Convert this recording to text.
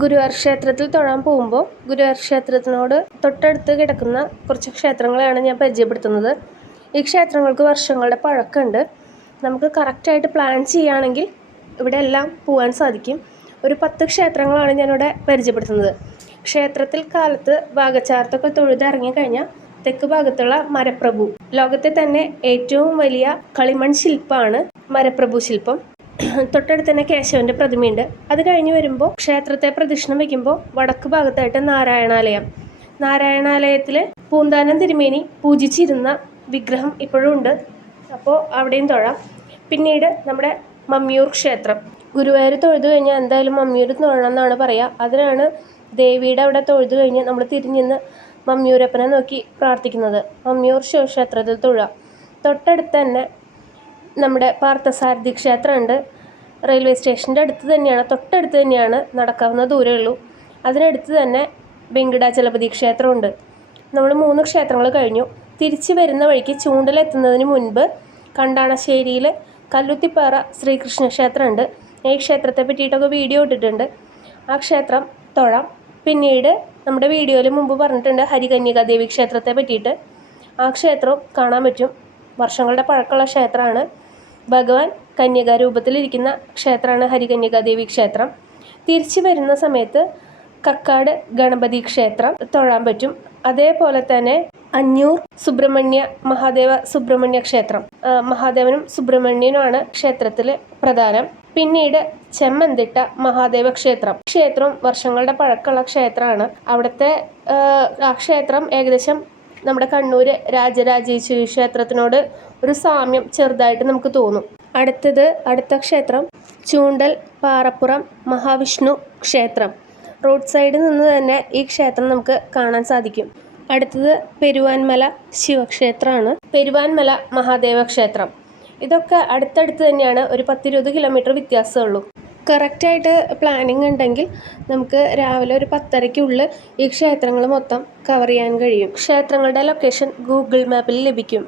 ഗുരുവായൂർ ക്ഷേത്രത്തിൽ തൊഴാൻ പോകുമ്പോൾ ഗുരുവായൂർ ക്ഷേത്രത്തിനോട് തൊട്ടടുത്ത് കിടക്കുന്ന കുറച്ച് ക്ഷേത്രങ്ങളെയാണ് ഞാൻ പരിചയപ്പെടുത്തുന്നത്. ഈ ക്ഷേത്രങ്ങൾക്ക് വർഷങ്ങളുടെ പഴക്കമുണ്ട്. നമുക്ക് കറക്റ്റായിട്ട് പ്ലാൻ ചെയ്യുകയാണെങ്കിൽ ഇവിടെ എല്ലാം പോകാൻ സാധിക്കും. ഒരു പത്ത് ക്ഷേത്രങ്ങളാണ് ഞാനിവിടെ പരിചയപ്പെടുത്തുന്നത്. ക്ഷേത്രത്തിൽ കാലത്ത് ഭാഗചാർത്തൊക്കെ തൊഴുതിറങ്ങി കഴിഞ്ഞാൽ തെക്ക് ഭാഗത്തുള്ള മരപ്രഭു. ലോകത്തെ തന്നെ ഏറ്റവും വലിയ കളിമൺ ശില്പമാണ് മരപ്രഭു ശില്പം. തൊട്ടടുത്ത് തന്നെ കേശവന്റെ പ്രതിമയുണ്ട്. അത് കഴിഞ്ഞ് വരുമ്പോൾ ക്ഷേത്രത്തെ പ്രദക്ഷിണം വയ്ക്കുമ്പോൾ വടക്ക് ഭാഗത്തായിട്ട് നാരായണാലയം. നാരായണാലയത്തിൽ പൂന്താനം തിരുമേനി പൂജിച്ചിരുന്ന വിഗ്രഹം ഇപ്പോഴും ഉണ്ട്. അപ്പോൾ അവിടെയും തൊഴാം. പിന്നീട് നമ്മുടെ മമ്മിയൂർ ക്ഷേത്രം. ഗുരുവായൂർ തൊഴുതു കഴിഞ്ഞാൽ എന്തായാലും മമ്മിയൂർ തൊഴണം എന്നാണ് പറയുക അതിനാണ് ദേവിയുടെ അവിടെ തൊഴുതു കഴിഞ്ഞ് നമ്മൾ തിരിഞ്ഞിന്ന് മമ്മിയൂരപ്പനെ നോക്കി പ്രാർത്ഥിക്കുന്നത്. മമ്മിയൂർ ശിവക്ഷേത്രത്തിൽ തൊഴുക. തൊട്ടടുത്ത് തന്നെ നമ്മുടെ പാർത്ഥസാരഥി ക്ഷേത്രമുണ്ട്. റെയിൽവേ സ്റ്റേഷന്റെ അടുത്ത് തന്നെയാണ് തൊട്ടടുത്ത് തന്നെയാണ് നടക്കാവുന്ന ദൂരമേ ഉള്ളൂ. അതിനടുത്ത് തന്നെ വെങ്കിടാചലപതി ക്ഷേത്രമുണ്ട്. നമ്മൾ മൂന്ന് ക്ഷേത്രങ്ങൾ കഴിഞ്ഞു. തിരിച്ച് വരുന്ന വഴിക്ക് ചൂണ്ടലെത്തുന്നതിന് മുൻപ് കണ്ടാണശ്ശേരിയിൽ കല്ലുത്തിപ്പാറ ശ്രീകൃഷ്ണ ക്ഷേത്രമുണ്ട്. ഈ ക്ഷേത്രത്തെ പറ്റിയിട്ടൊക്കെ വീഡിയോ ഇട്ടിട്ടുണ്ട്. ആ ക്ഷേത്രം തൊഴാം. പിന്നീട് നമ്മുടെ വീഡിയോയിൽ മുമ്പ് പറഞ്ഞിട്ടുണ്ട് ഹരികന്യകാദേവി ക്ഷേത്രത്തെ പറ്റിയിട്ട്. ആ ക്ഷേത്രവും കാണാൻ പറ്റും. വർഷങ്ങളുടെ പഴക്കമുള്ള ക്ഷേത്രമാണ്. ഭഗവാൻ കന്യക രൂപത്തിലിരിക്കുന്ന ക്ഷേത്രമാണ് ഹരികന്യക ദേവി ക്ഷേത്രം. തിരിച്ചു വരുന്ന സമയത്ത് കക്കാട് ഗണപതി ക്ഷേത്രം തൊഴാൻ പറ്റും. അതേപോലെ തന്നെ അഞ്ഞൂർ സുബ്രഹ്മണ്യ മഹാദേവ സുബ്രഹ്മണ്യ ക്ഷേത്രം. മഹാദേവനും സുബ്രഹ്മണ്യനുമാണ് ക്ഷേത്രത്തിലെ പ്രധാനം. പിന്നീട് ചെമ്മന്തിട്ട മഹാദേവ ക്ഷേത്രം. ക്ഷേത്രം വർഷങ്ങളുടെ പഴക്കമുള്ള ക്ഷേത്രമാണ്. അവിടുത്തെ ആ ക്ഷേത്രം ഏകദേശം നമ്മുടെ കണ്ണൂർ രാജരാജേശ്വരി ക്ഷേത്രത്തിനോട് ഒരു സാമ്യം ചെറുതായിട്ട് നമുക്ക് തോന്നും. അടുത്തത് അടുത്ത ക്ഷേത്രം ചൂണ്ടൽ പാറപ്പുറം മഹാവിഷ്ണു ക്ഷേത്രം. റോഡ് സൈഡിൽ നിന്ന് തന്നെ ഈ ക്ഷേത്രം നമുക്ക് കാണാൻ സാധിക്കും. അടുത്തത് പെരുവാൻമല ശിവക്ഷേത്രമാണ്. പെരുവാൻമല മഹാദേവ ക്ഷേത്രം. ഇതൊക്കെ അടുത്തടുത്ത് തന്നെയാണ് ഒരു പത്തിരുപത് കിലോമീറ്റർ വ്യത്യാസമുള്ളൂ. കറക്റ്റായിട്ട് പ്ലാനിങ് ഉണ്ടെങ്കിൽ നമുക്ക് രാവിലെ ഒരു പത്തരയ്ക്കുള്ളിൽ ഈ ക്ഷേത്രങ്ങൾ മൊത്തം കവർ ചെയ്യാൻ കഴിയും. ക്ഷേത്രങ്ങളുടെ ലൊക്കേഷൻ ഗൂഗിൾ മാപ്പിൽ ലഭിക്കും.